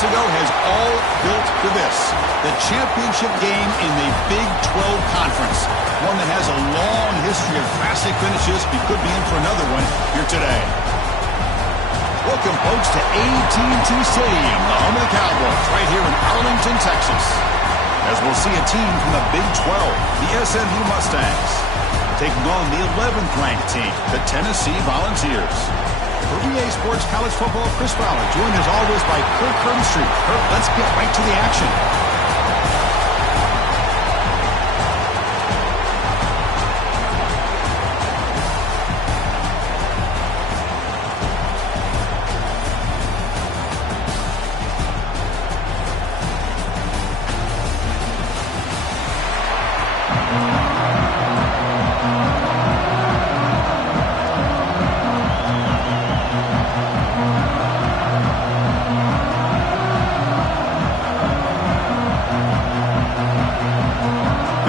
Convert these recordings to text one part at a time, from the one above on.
weeks ago has all built to this. The championship game in the Big 12 Conference. One that has a long history of classic finishes. We could be in for another one here today. Welcome, folks, to AT&T Stadium, the home of the Cowboys, right here in Arlington, Texas. As we'll see a team from the Big 12, the SMU Mustangs, taking on the 11th ranked team, the Tennessee Volunteers. For EA Sports College Football, Chris Fowler, joined as always by Kirk Herbstreit. Kirk, let's get right to the action.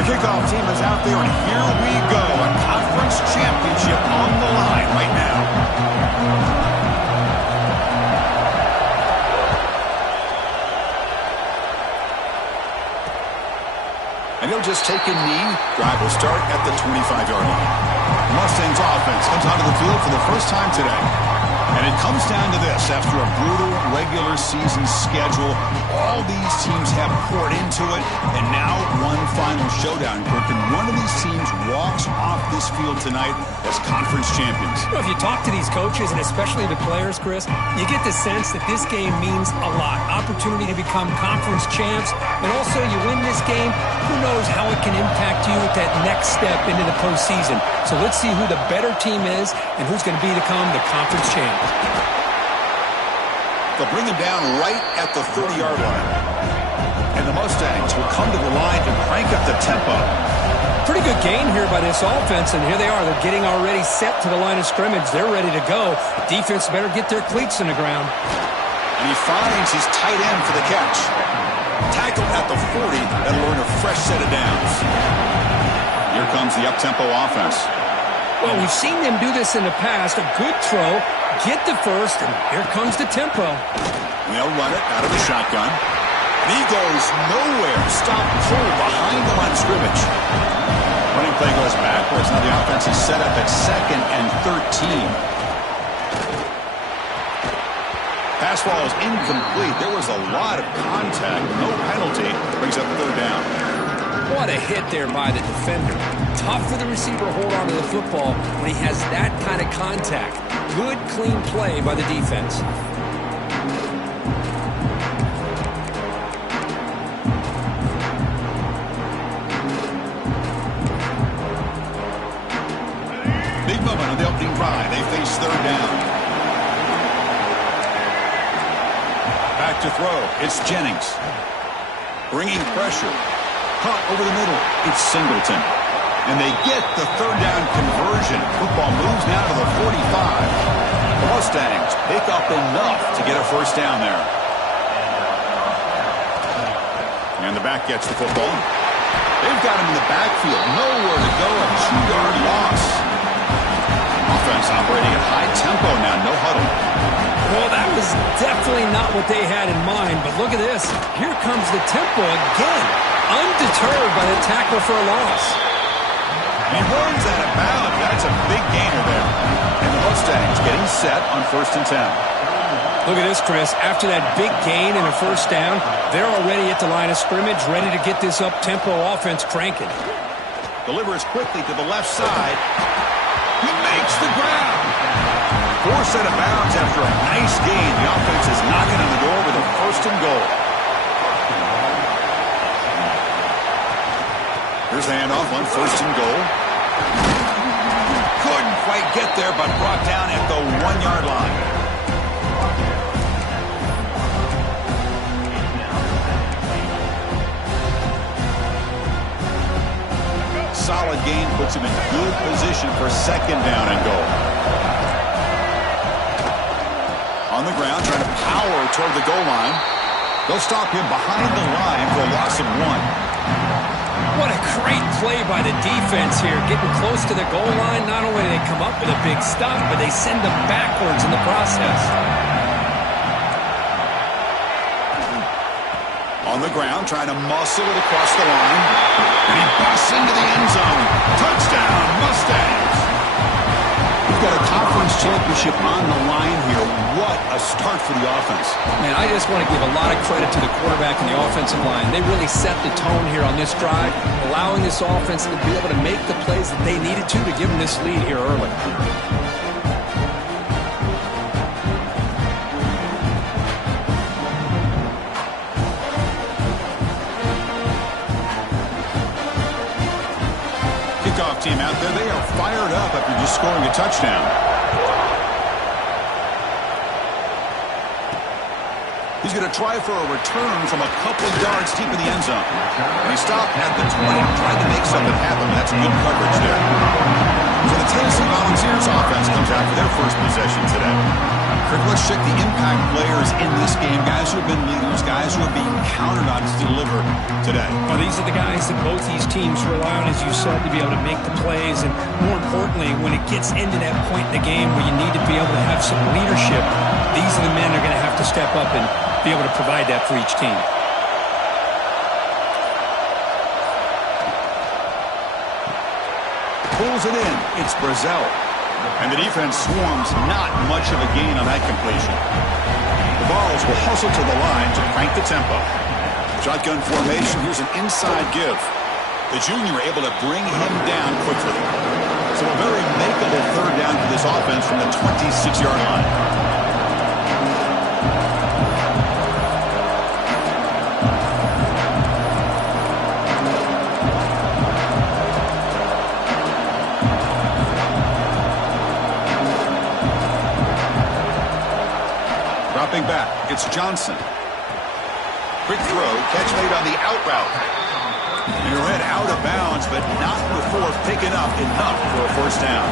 Kickoff team is out there, and here we go. A conference championship on the line right now. And he'll just take a knee. Drive will start at the 25-yard line. Mustangs offense comes onto the field for the first time today. And it comes down to this. After a brutal regular season schedule, all these teams have poured into it, and now one final showdown, Kirk. And one of these teams walks off this field tonight as conference champions. Well, if you talk to these coaches, and especially the players, Chris, you get the sense that this game means a lot. Opportunity to become conference champs, and also you win this game, who knows how it can impact you at that next step into the postseason. So let's see who the better team is and who's going to become the conference champ. They'll bring him down right at the 30-yard line. And the Mustangs will come to the line to crank up the tempo. Pretty good gain here by this offense, and here they are. They're getting already set to the line of scrimmage. They're ready to go. Defense better get their cleats in the ground. And he finds his tight end for the catch. Tackled at the 40. That'll earn a fresh set of downs. Here comes the up-tempo offense. Well, we've seen them do this in the past. A good throw, get the first, and here comes the tempo. They'll run it out of the shotgun. And he goes nowhere. Stop pull behind the line of scrimmage. Running play goes backwards. Now the offense is set up at 2nd and 13. Pass ball is incomplete. There was a lot of contact. No penalty. Brings up 3rd down. What a hit there by the defender. Tough for the receiver to hold on to the football when he has that kind of contact. Good, clean play by the defense. Big moment on the opening drive. They face 3rd down. Back to throw. It's Jennings. Bringing pressure. Caught over the middle. It's Singleton. And they get the 3rd down conversion. Football moves now to the 45. The Mustangs pick up enough to get a 1st down there. And the back gets the football. They've got him in the backfield. Nowhere to go. A 2-yard loss. Offense operating at high tempo now. No huddle. Well, that was definitely not what they had in mind. But look at this. Here comes the tempo again. Undeterred by the tackle for a loss. And he runs out of bounds. That's a big gainer there. And the Mustangs getting set on 1st and 10. Look at this, Chris. After that big gain and a 1st down, they're already at the line of scrimmage, ready to get this up-tempo offense cranking. Delivers quickly to the left side. He makes the ground. 4 set of bounds after a nice gain. The offense is knocking on the door with a 1st and goal. Here's the handoff on 1st and goal. Couldn't quite get there, but brought down at the 1-yard line. Solid gain puts him in good position for 2nd down and goal. On the ground, trying to power toward the goal line. They'll stop him behind the line for a loss of 1. What a great play by the defense here. Getting close to the goal line, not only do they come up with a big stop, but they send them backwards in the process. On the ground, trying to muscle it across the line. And he busts into the end zone. Touchdown, Mustangs. We've got a conference championship on the line here. What a start for the offense. Man, I just want to give a lot of credit to the quarterback and the offensive line. They really set the tone here on this drive, allowing this offense to be able to make the plays that they needed to give them this lead here early. Kickoff team out there, they are fired up after just scoring a touchdown. He's going to try for a return from a couple yards deep in the end zone. And he stopped at the 20, tried to make something happen. That's good coverage there. So the Tennessee Volunteers offense comes out for their first possession today. Kirk, let's check the impact players in this game. Guys who have been leaders, guys who are being counted on to deliver today. Well, these are the guys that both these teams rely on, as you said, to be able to make the plays. And more importantly, when it gets into that point in the game where you need to be able to have some leadership, these are the men that are going to have to step up and be able to provide that for each team. Pulls it in. It's Brazell. And the defense swarms. Not much of a gain on that completion. The Vols will hustle to the line to crank the tempo. Shotgun formation. Here's an inside give. The junior able to bring him down quickly. So a very makeable third down for this offense from the 26-yard line. Dropping back, it's Johnson. Quick throw, catch made on the out route. And he read out of bounds, but not before picking up enough for a first down.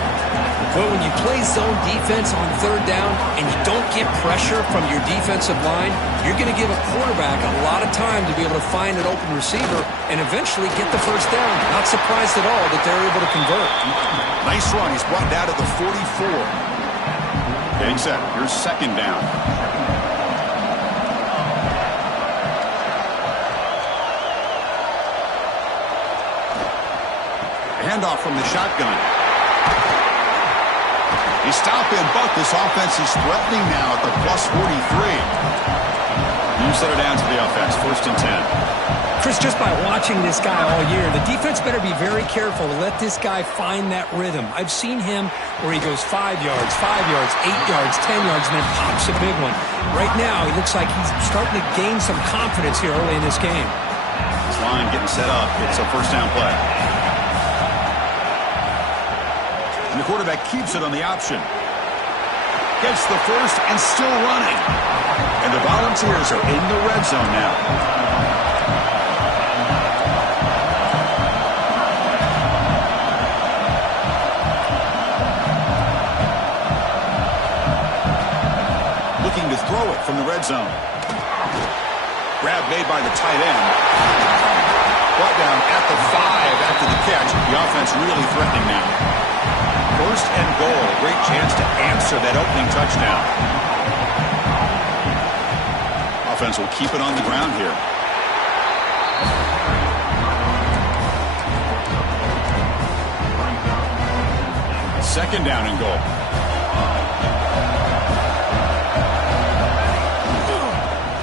Well, when you play zone defense on third down and you don't get pressure from your defensive line, you're going to give a quarterback a lot of time to be able to find an open receiver and eventually get the first down. Not surprised at all that they're able to convert. Nice run. He's brought down to the 44. Getting set. Here's second down. Handoff from the shotgun. He stopped in, but this offense is threatening now at the plus 43. You set it down to the offense, 1st and 10. Chris, just by watching this guy all year, the defense better be very careful to let this guy find that rhythm. I've seen him where he goes 5 yards, 8 yards, 10 yards, and then pops a big one. Right now, he looks like he's starting to gain some confidence here early in this game. This line getting set up. It's a first down play. And the quarterback keeps it on the option. Gets the first and still running. And the Volunteers are in the red zone now. Looking to throw it from the red zone. Grab made by the tight end. Brought down at the 5 after the catch. The offense really threatening now. 1st and goal. Great chance to answer that opening touchdown. Offense will keep it on the ground here. Second down and goal.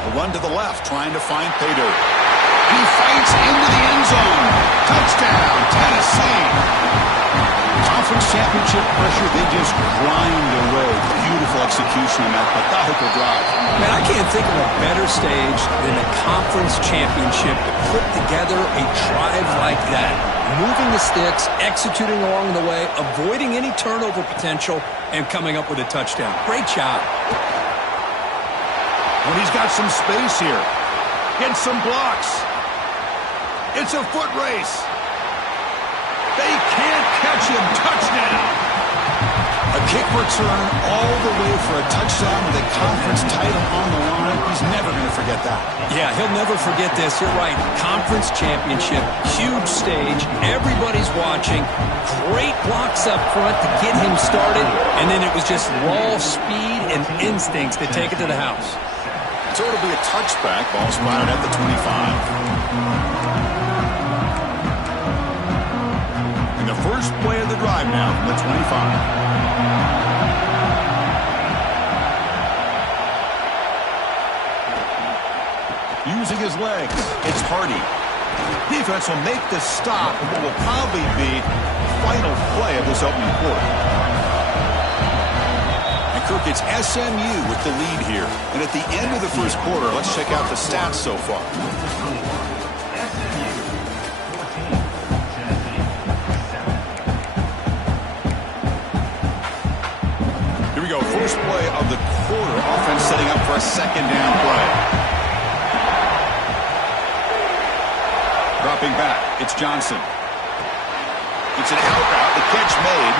The run to the left, trying to find Paydu. He fights into the end zone. Touchdown, Tennessee. Conference championship pressure, they just grind away. Beautiful execution on that methodical drive. Man, I can't think of a better stage than a conference championship to put together a drive like that. Moving the sticks, executing along the way, avoiding any turnover potential, and coming up with a touchdown. Great job. When he's got some space here. Gets some blocks. It's a foot race. They can't catch him. Touchdown. A kick return all the way for a touchdown with a conference title on the line. He's never going to forget that. Yeah, he'll never forget this. You're right. Conference championship, huge stage. Everybody's watching. Great blocks up front to get him started. And then it was just raw speed and instincts to take it to the house. So it'll be a touchback. Ball spotted at the 25. And the first play of the drive now from the 25. Using his legs, it's Hardy. Defense will make the stop in what will probably be the final play of this opening quarter. And Kirk, it's SMU with the lead here. And at the end of the first quarter, let's check out the stats so far. Here we go, first play of the quarter. Offense setting up for a second down play. Dropping back, it's Johnson. It's an out route, the catch made.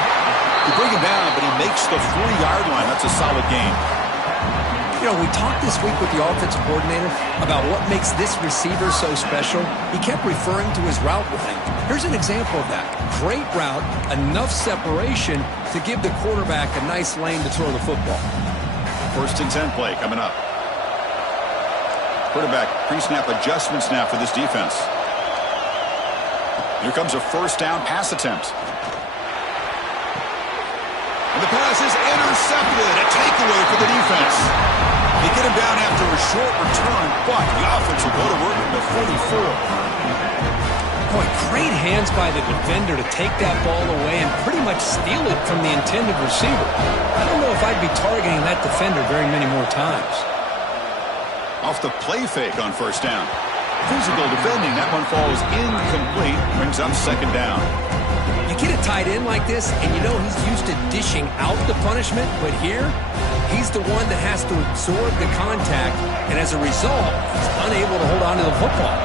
You bring him down, but he makes the 4-yard line. That's a solid gain. You know, we talked this week with the offensive coordinator about what makes this receiver so special. He kept referring to his route running. Here's an example of that. Great route, enough separation to give the quarterback a nice lane to throw the football. First and 10 play coming up. Quarterback pre-snap adjustments now for this defense. Here comes a first down pass attempt. And the pass is intercepted. A takeaway for the defense. They get him down after a short return, but the offense will go to work at the 44. Boy, great hands by the defender to take that ball away and pretty much steal it from the intended receiver. I don't know if I'd be targeting that defender very many more times. Off the play fake on first down. Physical defending. That one falls incomplete. Brings up second down. You get a tight end like this, and you know he's used to dishing out the punishment, but here, he's the one that has to absorb the contact, and as a result, he's unable to hold on to the football.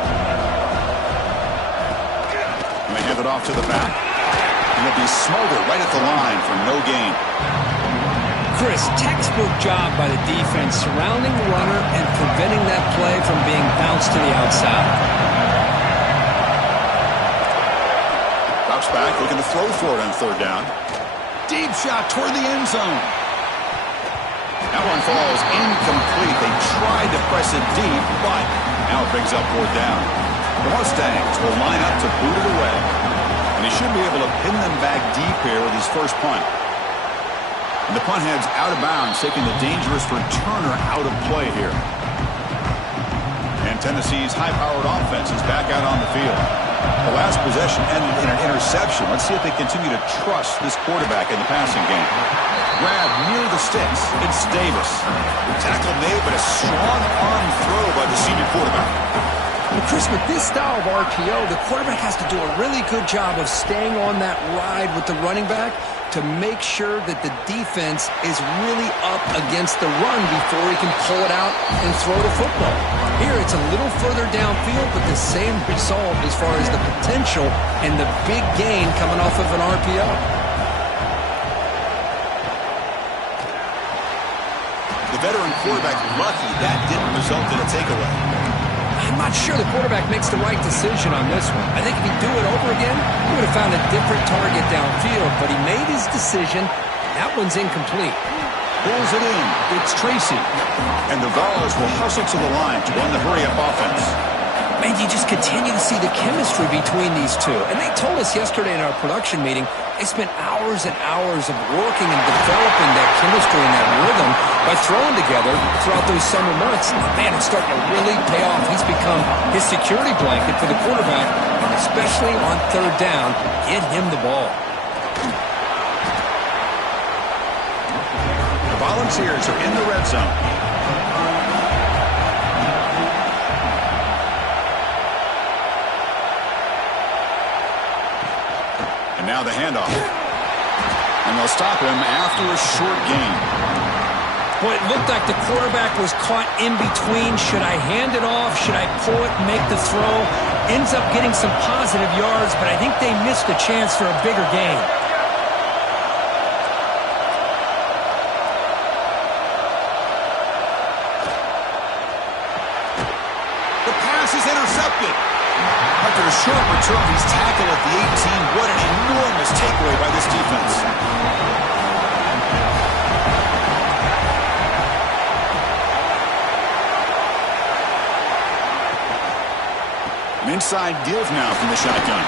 And they give it off to the back. And it'll be Smolder right at the line for no gain. Chris, textbook job by the defense surrounding the runner and preventing that play from being bounced to the outside. Drops back, looking to throw for it on third down. Deep shot toward the end zone. That one falls incomplete. They tried to press it deep, but now it brings up fourth down. The Mustangs will line up to boot it away. And he should be able to pin them back deep here with his first punt. And the punt heads out of bounds, taking the dangerous returner out of play here. And Tennessee's high-powered offense is back out on the field. The last possession ended in an interception. Let's see if they continue to trust this quarterback in the passing game. Grab near the sticks. It's Davis. Tackle made, but a strong arm throw by the senior quarterback. Well, Chris, with this style of RPO, the quarterback has to do a really good job of staying on that ride with the running back to make sure that the defense is really up against the run before he can pull it out and throw the football. Here, it's a little further downfield, but the same result as far as the potential and the big gain coming off of an RPO. The veteran quarterback lucky that didn't result in a takeaway. I'm not sure the quarterback makes the right decision on this one. I think if he'd do it over again, he would have found a different target downfield, but he made his decision. That one's incomplete. Pulls it in. It's Tracy. And the Vols will hustle to the line to run the hurry-up offense. Man, you just continue to see the chemistry between these two. And they told us yesterday in our production meeting, they spent hours and hours of working and developing that chemistry and that rhythm by throwing together throughout those summer months. And man, it's starting to really pay off. He's become his security blanket for the quarterback, and especially on third down, get him the ball. The Volunteers are in the red zone. And now the handoff. And they'll stop him after a short gain. Well, it looked like the quarterback was caught in between. Should I hand it off? Should I pull it and make the throw? Ends up getting some positive yards, but I think they missed a chance for a bigger gain. The pass is intercepted. After a short return, he's tackled at the 18. What an enormous takeaway by this defense. Inside give now from the shotgun.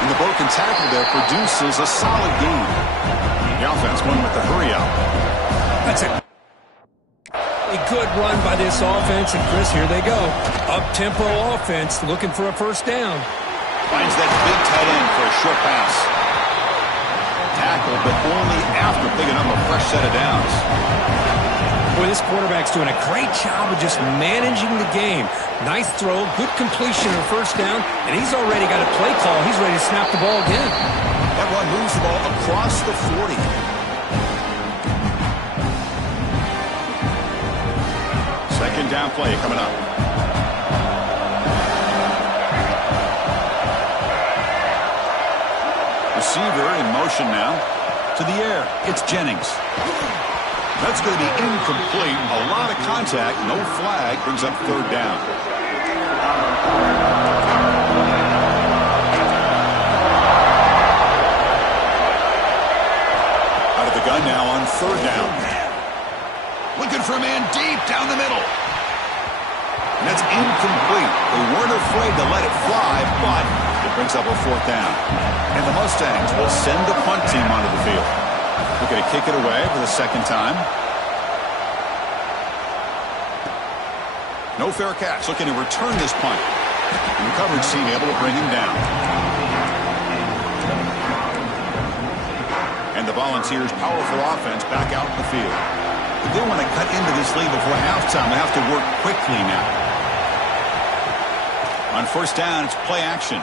And the broken tackle there produces a solid gain. The offense going with the hurry up. That's a good run by this offense, and Chris, here they go. Up-tempo offense looking for a first down. Finds that big tight end for a short pass. Tackle, but only after picking up a fresh set of downs. Boy, this quarterback's doing a great job of just managing the game. Nice throw, good completion of first down, and he's already got a play call. He's ready to snap the ball again. That run moves the ball across the 40. Second down play coming up. Receiver in motion now. To the air. It's Jennings. That's going to be incomplete. A lot of contact. No flag. Brings up third down. Out of the gun now on third down. Looking for a man deep down the middle. And that's incomplete. They weren't afraid to let it fly, but it brings up a fourth down. And the Mustangs will send the punt team onto the field. Looking to kick it away for the second time. No fair catch. Looking to return this punt. And the coverage team able to bring him down. And the Volunteers' powerful offense back out in the field. If they want to cut into this lead before halftime, they have to work quickly now. On first down, it's play action.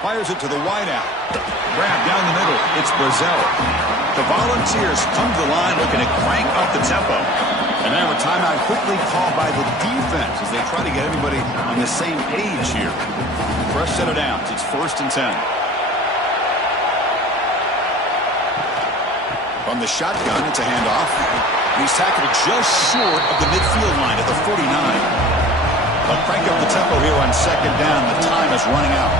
Fires it to the wideout. Grab down the middle. It's Brazil. The Volunteers come to the line looking to crank up the tempo. And now a timeout quickly called by the defense as they try to get everybody on the same page here. Fresh set of downs. It's 1st and 10. From the shotgun, it's a handoff. He's tackled just short of the midfield line at the 49. They'll crank up the tempo here on second down. The time is running out.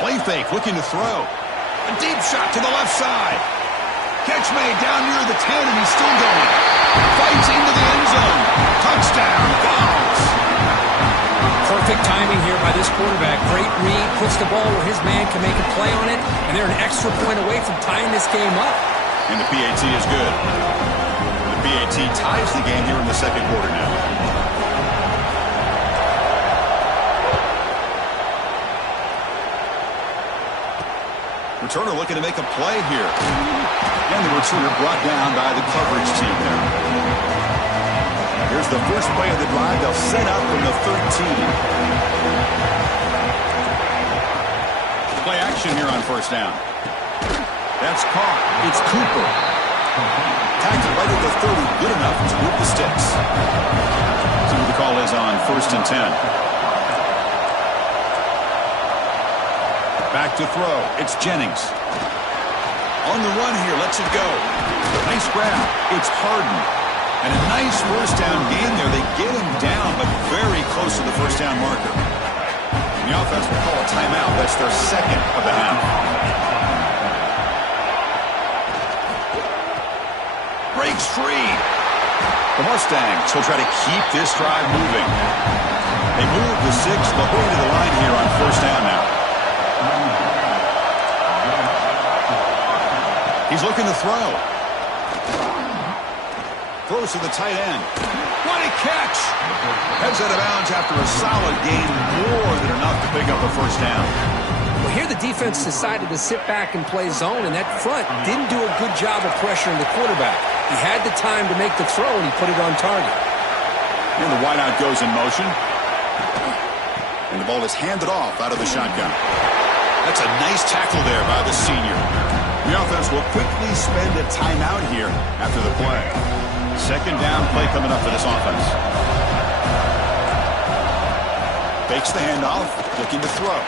Play fake, looking to throw. A deep shot to the left side. Catch made down near the 10, and he's still going. Fights into the end zone. Touchdown, Vols. Perfect timing here by this quarterback. Great read, puts the ball where his man can make a play on it, and they're an extra point away from tying this game up. And the PAT is good. The PAT ties the game here in the second quarter now. Returner looking to make a play here. And the returner brought down by the coverage team there. Here's the first play of the drive. They'll set up from the 13. Play action here on first down. That's caught. It's Cooper. Tackled right at the 30. Good enough to move the sticks. See what the call is on 1st and 10. Back to throw. It's Jennings. On the run here. Lets it go. Nice grab. It's Harden. And a nice first down gain there. They get him down, but very close to the first down marker. The offense will call a timeout. That's their second of the half. Breaks free. The Mustangs will try to keep this drive moving. They move the 6. They'll go to the line here on first down now. He's looking to throw. Throws to the tight end. What a catch! Heads out of bounds after a solid gain, more than enough to pick up a first down. Well, here the defense decided to sit back and play zone, and that front didn't do a good job of pressuring the quarterback. He had the time to make the throw, and he put it on target. And the wideout goes in motion. And the ball is handed off out of the shotgun. That's a nice tackle there by the senior. The offense will quickly spend a timeout here after the play. Second down play coming up for this offense. Fakes the handoff, looking to throw.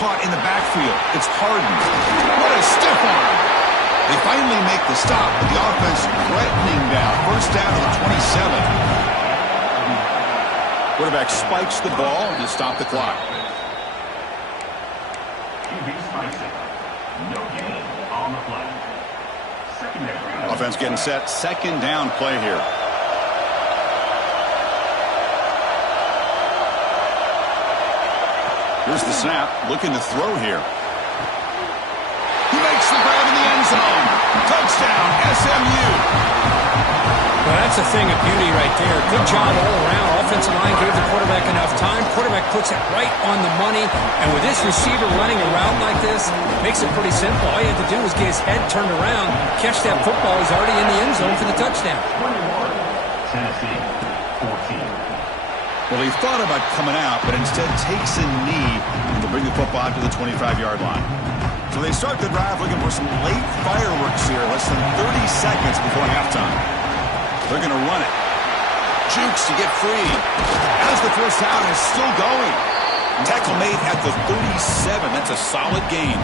Caught in the backfield. It's Harden. What a stiff arm. They finally make the stop, but the offense threatening down. First down to the 27. Quarterback spikes the ball to stop the clock. QB spikes it. No gain on on the play. Offense getting set. Second down play here. Here's the snap. Looking to throw here. He makes the grab in the end zone. Touchdown, SMU. Well, that's a thing of beauty right there. Good job all around. Offensive line gave the quarterback enough time. Quarterback puts it right on the money. And with this receiver running around like this, makes it pretty simple. All you have to do is get his head turned around, catch that football. He's already in the end zone for the touchdown. 21, Tennessee, 14. Well, he thought about coming out, but instead takes a knee to bring the football out to the 25-yard line. So they start the drive looking for some late fireworks here, less than 30 seconds before halftime. They're going to run it. Jukes to get free. As the first down is still going. Tackle made at the 37. That's a solid gain.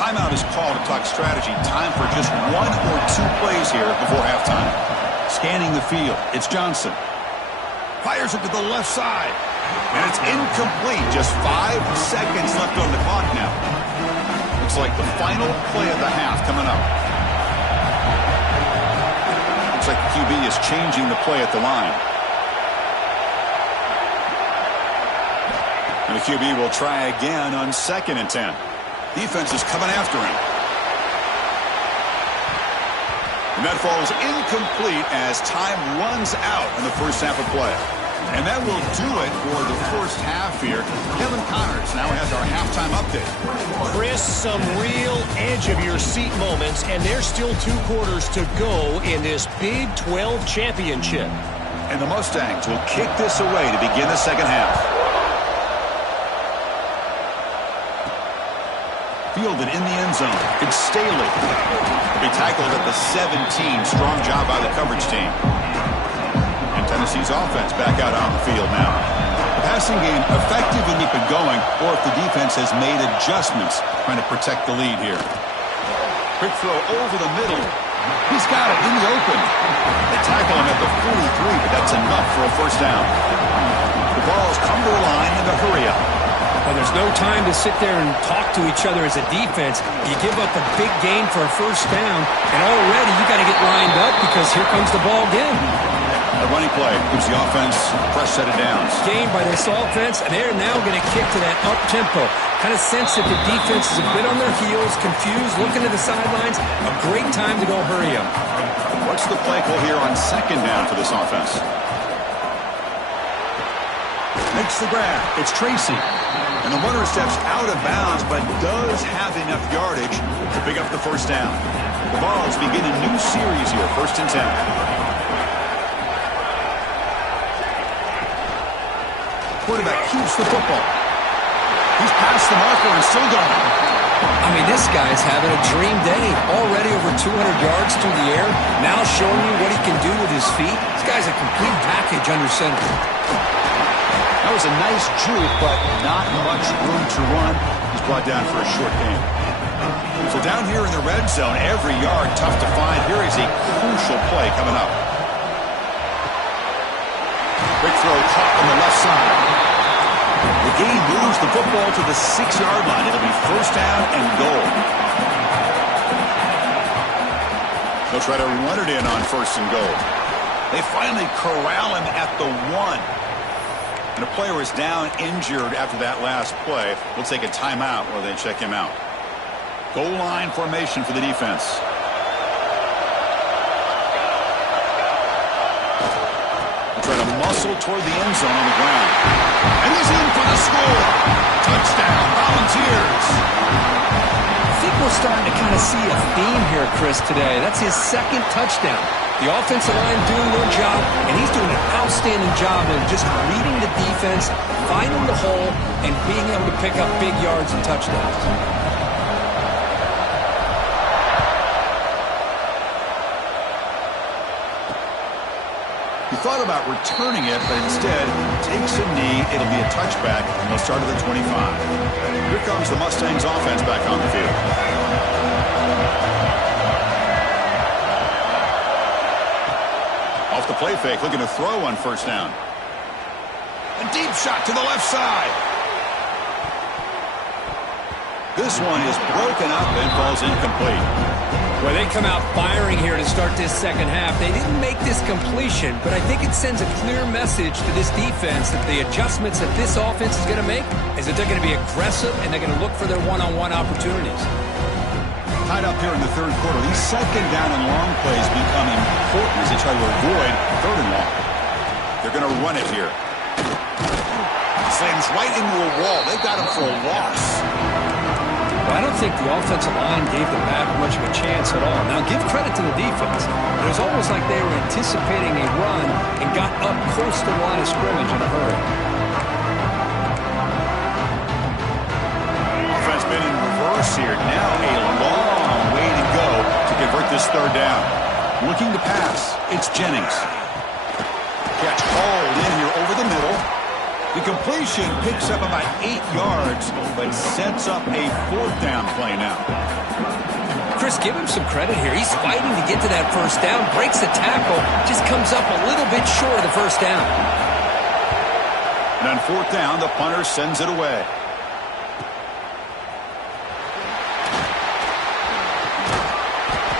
Timeout is called to talk strategy. Time for just 1 or 2 plays here before halftime. Scanning the field. It's Johnson. Fires it to the left side. And it's incomplete. Just 5 seconds left on the clock now. Looks like the final play of the half coming up. Looks like the QB is changing the play at the line. And the QB will try again on 2nd and 10. Defense is coming after him. And that falls incomplete as time runs out in the first half of play. And that will do it for the first half here. Kevin Connors now has our halftime update. Chris, some real edge-of-your-seat moments, and there's still 2 quarters to go in this Big 12 championship. And the Mustangs will kick this away to begin the second half. Fielded in the end zone. It's Staley. He tackled at the 17. Strong job by the coverage team. And Tennessee's offense back out on the field now. The passing game effective and keep it going, or if the defense has made adjustments trying to protect the lead here. Quick throw over the middle. He's got it in the open. They tackle him at the 43, but that's enough for a first down. The ball's come to the line in a hurry up. Well, there's no time to sit there and talk to each other as a defense. You give up a big gain for a first down, and already you got to get lined up because here comes the ball again. A running play gives the offense a fresh set of downs. Gained by this offense, and they're now going to kick to that up-tempo. Kind of sense that the defense is a bit on their heels, confused, looking to the sidelines. A great time to go hurry up. What's the play call here on 2nd down for this offense? Makes the grab. It's Tracy. And the runner steps out of bounds, but does have enough yardage to pick up the first down. The Vols begin a new series here, 1st and 10. Quarterback keeps the football. He's past the marker and still going. I mean, this guy's having a dream day. Already over 200 yards through the air. Now showing you what he can do with his feet. This guy's a complete package under center. That was a nice juke, but not much room to run. He's brought down for a short gain. So down here in the red zone, every yard tough to find. Here is a crucial play coming up. Quick throw caught on the left side. The game moves the football to the 6-yard line. It'll be first down and goal. They'll try to run it in on 1st and goal. They finally corral him at the 1. And a player is down injured after that last play. We'll take a timeout while they check him out. Goal line formation for the defense. They'll try to muscle toward the end zone on the ground. And he's in for the score. Touchdown, Volunteers. I think we're starting to kind of see a theme here, Chris, today. That's his 2nd touchdown. The offensive line doing their job, and he's doing an outstanding job of just reading the defense, finding the hole, and being able to pick up big yards and touchdowns. He thought about returning it, but instead takes a knee. It'll be a touchback, and they'll start at the 25. Here comes the Mustangs offense back on the field. Off the play fake, looking to throw on 1st down. A deep shot to the left side. This one is broken up and falls incomplete. Well, they come out firing here to start this second half. They didn't make this completion, but I think it sends a clear message to this defense that the adjustments that this offense is going to make is that they're going to be aggressive and they're going to look for their one-on-one opportunities. Tied up here in the third quarter. These second down and long plays become important as they try to avoid third and long. They're going to run it here. Slams right into a wall. They got him for a loss. Well, I don't think the offensive line gave them back much of a chance at all. Now, give credit to the defense. It was almost like they were anticipating a run and got up close to the line of scrimmage in a hurry. Offense been in reverse here. Now a long way to go to convert this third down. Looking to pass. It's Jennings. Catch hauled in here over the middle. The completion picks up about 8 yards, but sets up a fourth down play now. Chris, give him some credit here. He's fighting to get to that first down, breaks the tackle, just comes up a little bit short of the first down. And on fourth down, the punter sends it away.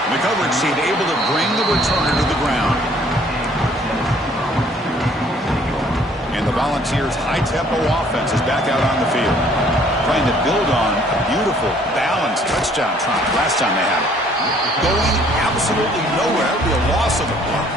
The coverage team able to bring the returner to the ground. And the Volunteers' high-tempo offense is back out on the field, trying to build on a beautiful, balanced touchdown try last time they had it. Going absolutely nowhere. That would be a loss of the block.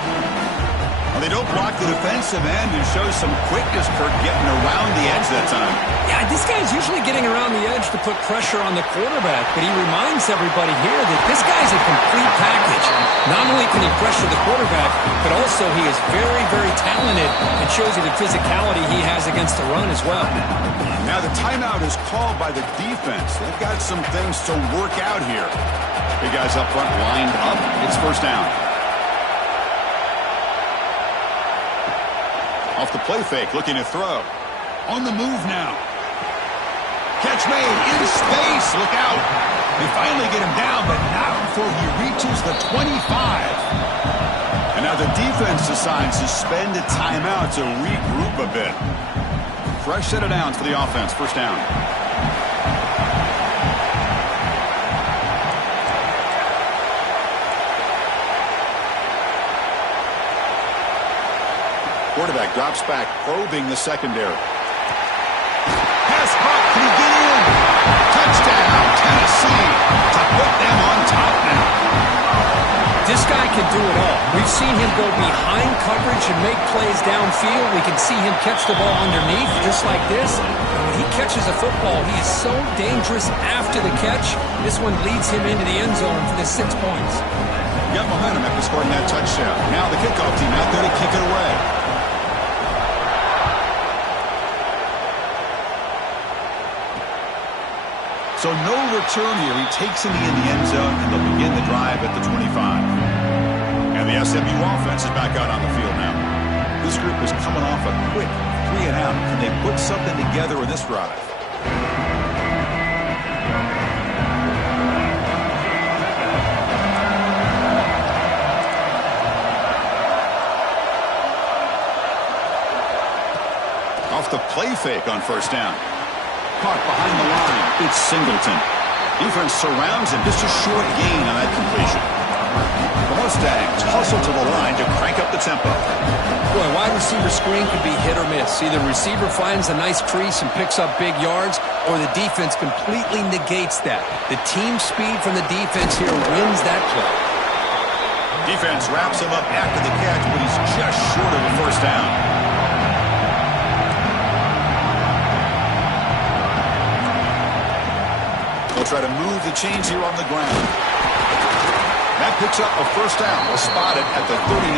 Well, they don't block the defensive end and show some quickness, Kirk, getting around the edge that time. Yeah, this guy's usually getting around the edge to put pressure on the quarterback, but he reminds everybody here that this guy's a complete package. Not only can he pressure the quarterback, but also he is very, very talented and shows you the physicality he has against the run as well. Now the timeout is called by the defense. They've got some things to work out here. Big guys up front lined up. It's first down. Off the play fake, looking to throw. On the move now. Catch made in space. Look out. They finally get him down, but not before he reaches the 25. And now the defense decides to spend a timeout to regroup a bit. Fresh set of downs for the offense. First down. Quarterback drops back, probing the secondary. Pass caught. Can he get in? Touchdown, Tennessee, to put them on top now. This guy can do it all. We've seen him go behind coverage and make plays downfield. We can see him catch the ball underneath just like this. And when he catches a football, he is so dangerous after the catch. This one leads him into the end zone for the 6 points. Got momentum after scoring that touchdown. Now the kickoff team out there to kick it away. So no return here. He takes it in the end zone, and they'll begin the drive at the 25. And the SMU offense is back out on the field now. This group is coming off a quick 3 and out. Can they put something together in this drive? Off the play fake on first down. Caught behind the line. It's Singleton. Defense surrounds him. Just a short gain on that completion. The Mustangs hustle to the line to crank up the tempo. Boy, wide receiver screen could be hit or miss. Either receiver finds a nice crease and picks up big yards, or the defense completely negates that. The team speed from the defense here wins that play. Defense wraps him up after the catch, but he's just short of the first down. They'll try to move the chains here on the ground. That picks up a first down. They'll spot it at the 39.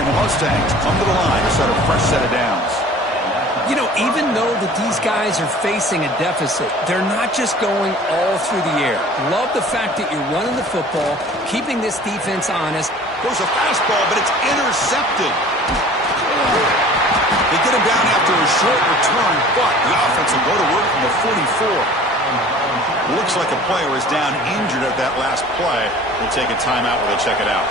And the Mustangs come to the line to start a fresh set of downs. You know, even though that these guys are facing a deficit, they're not just going all through the air. Love the fact that you're running the football, keeping this defense honest. Goes a fastball, but it's intercepted. They get him down after a short return, but the offense will go to work from the 44. Looks like a player is down injured at that last play. We'll take a timeout while they check it out.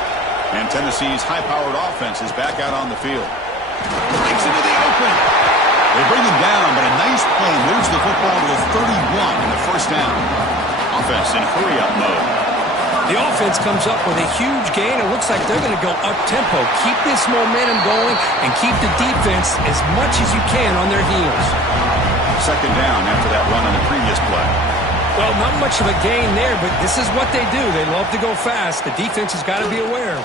And Tennessee's high-powered offense is back out on the field. Breaks into the open. They bring him down, but a nice play moves the football to the 31 in the first down. Offense in hurry-up mode. The offense comes up with a huge gain. It looks like they're going to go up-tempo. Keep this momentum going and keep the defense as much as you can on their heels. Second down after that run on the previous play. Well, not much of a gain there, but this is what they do. They love to go fast. The defense has got to be aware.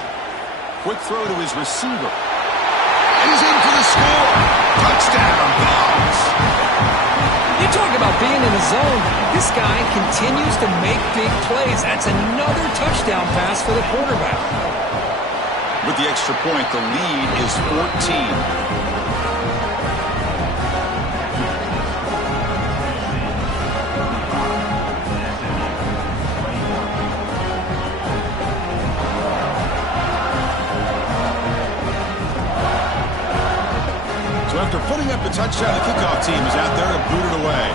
Quick throw to his receiver. And he's in for the score. Touchdown, Dogs. You talk about being in the zone. This guy continues to make big plays. That's another touchdown pass for the quarterback. With the extra point, the lead is 14. After putting up the touchdown, the kickoff team is out there to boot it away.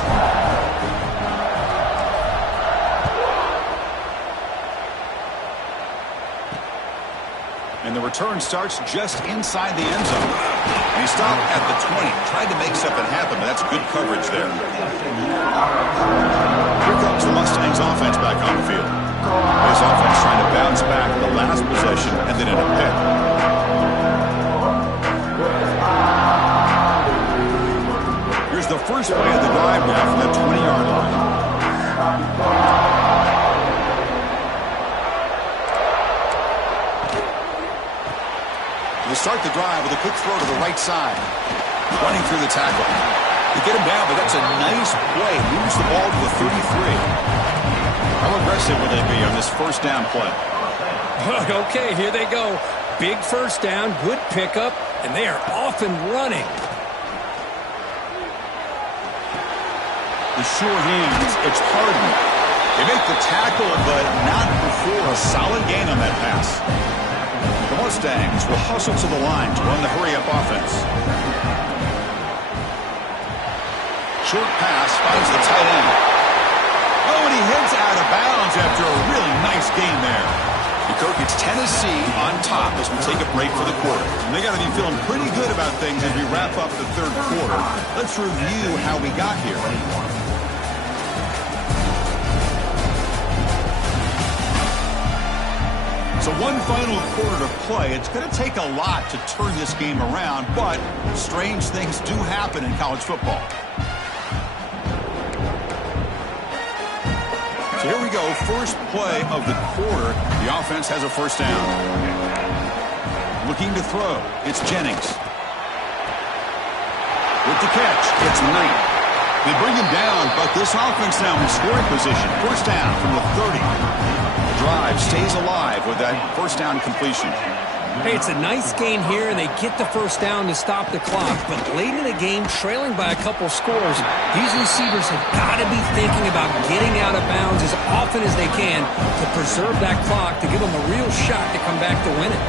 And the return starts just inside the end zone. And he stopped at the 20. Tried to make something happen, but that's good coverage there. Here comes the Mustangs offense back on the field. This offense trying to bounce back the last possession and then in a pick. Here's the first play of the drive now from the 20-yard line. They start the drive with a quick throw to the right side. Running through the tackle. They get him down, but that's a nice play. Moves the ball to the 33. How aggressive will they be on this first down play? Okay, here they go. Big first down, good pickup, and they are off and running. The sure hands, it's Harden. They make the tackle, but not before a solid gain on that pass. The Mustangs will hustle to the line to run the hurry-up offense. Short pass finds the tight end. Oh, and he heads out of bounds after a really nice gain there. Kirk, it's Tennessee on top as we take a break for the quarter. And they got to be feeling pretty good about things as we wrap up the third quarter. Let's review how we got here. So one final quarter to play. It's going to take a lot to turn this game around, but strange things do happen in college football. So here we go. First play of the quarter. The offense has a first down. Looking to throw. It's Jennings. With the catch, it's Knight. They bring him down, but this offense now in scoring position. First down from the 30. The drive stays alive with that first down completion. Hey, it's a nice gain here, and they get the first down to stop the clock. But late in the game, trailing by a couple scores, these receivers have got to be thinking about getting out of bounds as often as they can to preserve that clock, to give them a real shot to come back to win it.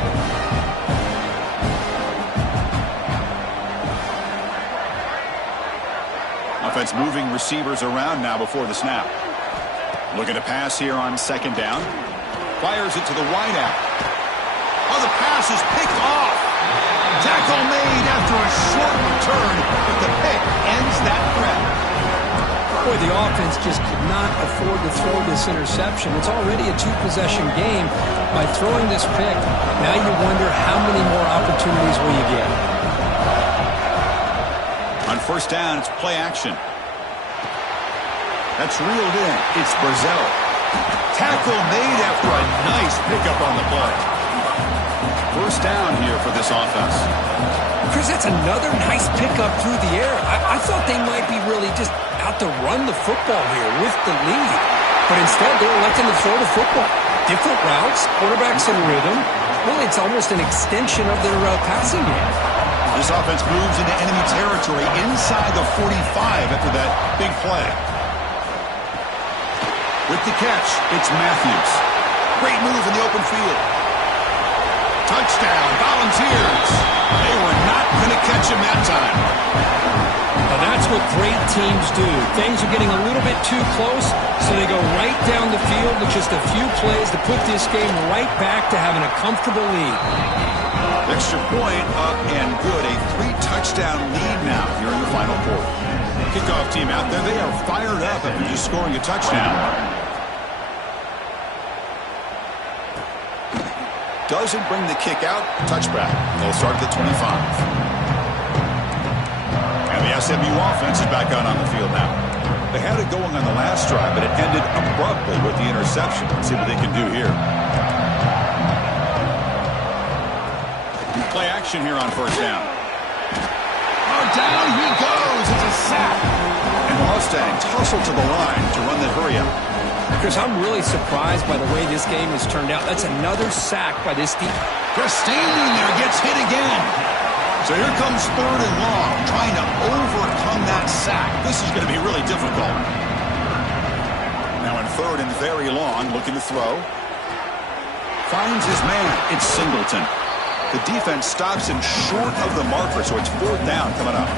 Offense moving receivers around now before the snap. Looking to pass here on second down. Fires it to the wideout. Oh, the pass is picked off. Tackle made after a short return, but the pick ends that threat. Boy, the offense just could not afford to throw this interception. It's already a two-possession game. By throwing this pick, now you wonder how many more opportunities will you get. On first down, it's play action. That's reeled in. It's Brazil. Tackle made after a nice pickup on the play. First down here for this offense. Chris, that's another nice pickup through the air. I thought they might be really just out to run the football here with the lead. But instead, they're electing to throw the football. Different routes, quarterbacks in rhythm. Really, it's almost an extension of their passing game. This offense moves into enemy territory inside the 45 after that big play. With the catch, it's Matthews. Great move in the open field. Touchdown, Volunteers. They were not going to catch him that time. Now that's what great teams do. Things are getting a little bit too close, so they go right down the field with just a few plays to put this game right back to having a comfortable lead. Extra point up and good. A 3-touchdown lead now here in the final quarter. Kickoff team out there. They are fired up after just scoring a touchdown. Doesn't bring the kick out. Touchback. They'll start at the 25. And the SMU offense is back out on the field now. They had it going on the last drive, but it ended abruptly with the interception. Let's see what they can do here. Play action here on first down. Oh, down he goes. It's a sack. And the Mustangs hustle to the line to run the hurry up. Chris, I'm really surprised by the way this game has turned out. That's another sack by this team. Just standing there, gets hit again. So here comes 3rd and long, trying to overcome that sack. This is going to be really difficult. Now in 3rd and very long, looking to throw. Finds his man. It's Singleton. The defense stops him short of the marker, so it's 4th down coming up.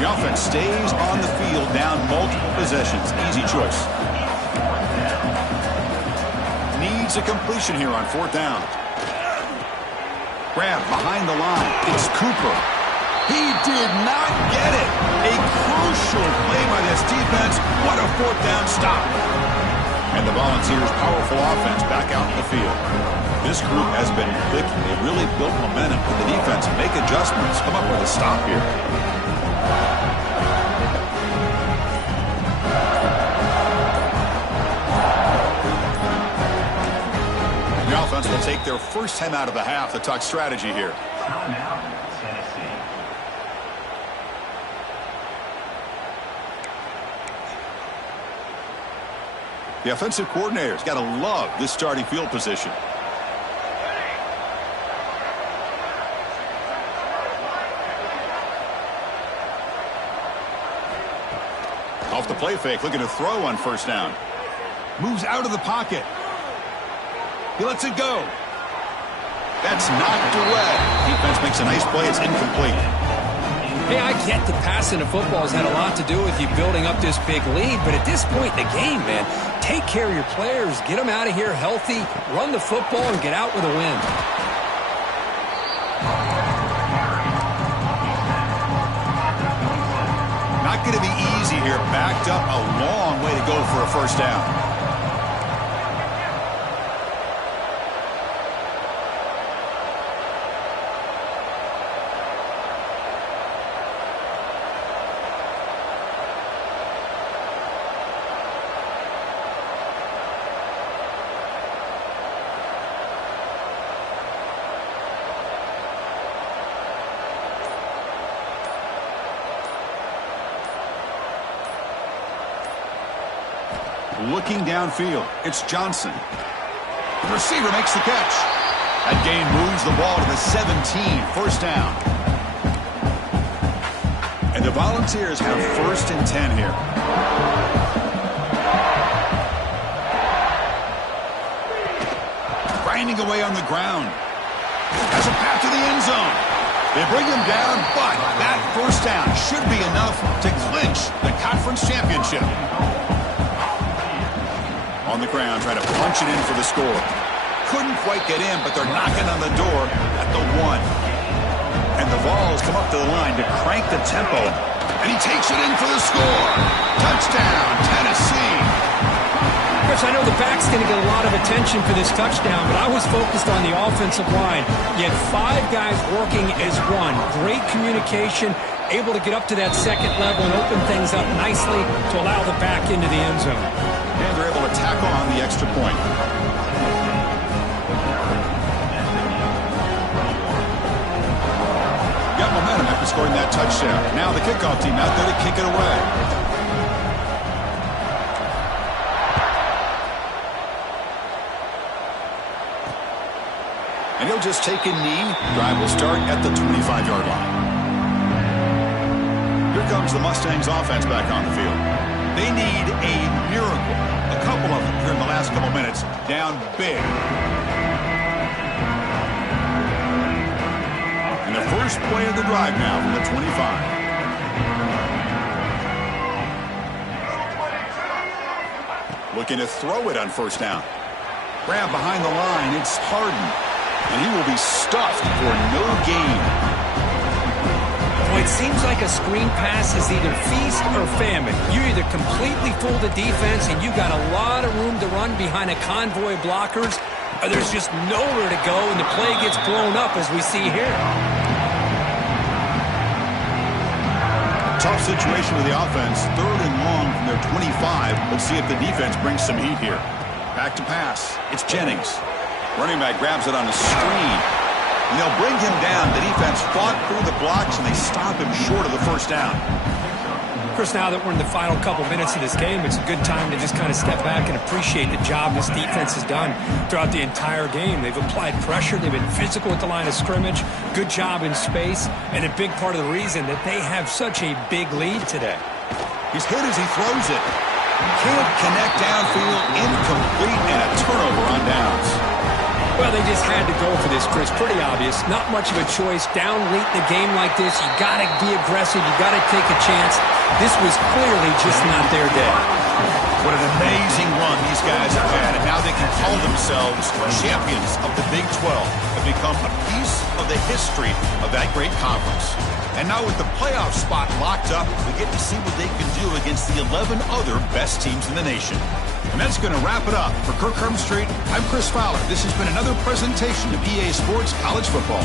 The offense stays on the field, down multiple possessions. Easy choice. Needs a completion here on 4th down. Grab behind the line. It's Cooper. He did not get it. A crucial play by this defense. What a 4th down stop. And the Volunteers' powerful offense back out in the field. This group has been clicking. They really built momentum for the defense. Make adjustments. Come up with a stop here. The offense will take their first time out of the half to talk strategy here. Timeout, Tennessee. The offensive coordinator's got to love this starting field position. Off the play fake, looking to throw on first down. Moves out of the pocket. He lets it go. That's knocked away. Defense makes a nice play. It's incomplete. Hey, I get that passing the football has had a lot to do with you building up this big lead, but at this point in the game, man, take care of your players. Get them out of here healthy, run the football, and get out with a win. Not going to be easy here. Backed up a long way to go for a first down. Looking downfield, it's Johnson. The receiver makes the catch. That gain moves the ball to the 17, first down. And the Volunteers have 1st and 10 here. Grinding away on the ground. Has a path to the end zone. They bring him down, but that first down should be enough to clinch the conference championship. On the ground, trying to punch it in for the score. Couldn't quite get in, but they're knocking on the door at the 1. And the Vols come up to the line to crank the tempo. And he takes it in for the score. Touchdown, Tennessee. Chris, I know the back's going to get a lot of attention for this touchdown, but I was focused on the offensive line. You had 5 guys working as one. Great communication, able to get up to that second level and open things up nicely to allow the back into the end zone. And they're able to tackle on the extra point. Got momentum after scoring that touchdown. Now the kickoff team out there to kick it away. And he'll just take a knee. Drive will start at the 25-yard line. Here comes the Mustangs offense back on the field. They need a miracle. A couple of them here in the last couple minutes. Down big. And the first play of the drive now from the 25. Looking to throw it on first down. Grab behind the line. It's Harden. And he will be stuffed for no gain. Well, it seems like a screen pass is either feast or famine. You either completely fool the defense and you got a lot of room to run behind a convoy of blockers, or there's just nowhere to go and the play gets blown up as we see here. Tough situation with the offense. 3rd and long from their 25. Let's see if the defense brings some heat here. Back to pass. It's Jennings. Running back grabs it on a screen. And they'll bring him down. The defense fought through the blocks, and they stop him short of the first down. Chris, now that we're in the final couple minutes of this game, it's a good time to just kind of step back and appreciate the job this defense has done throughout the entire game. They've applied pressure. They've been physical at the line of scrimmage. Good job in space. And a big part of the reason that they have such a big lead today. He's hit as he throws it. Can't connect downfield. Incomplete, and a turnover on downs. Well, they just had to go for this, Chris. Pretty obvious. Not much of a choice. Down late in the game like this, you got to be aggressive. You got to take a chance. This was clearly just not their day. What an amazing run these guys have had, and now they can call themselves champions of the Big 12 and become a piece of the history of that great conference. And now with the playoff spot locked up, we get to see what they can do against the 11 other best teams in the nation. And that's going to wrap it up. For Kirk Street, I'm Chris Fowler. This has been another presentation of EA Sports College Football.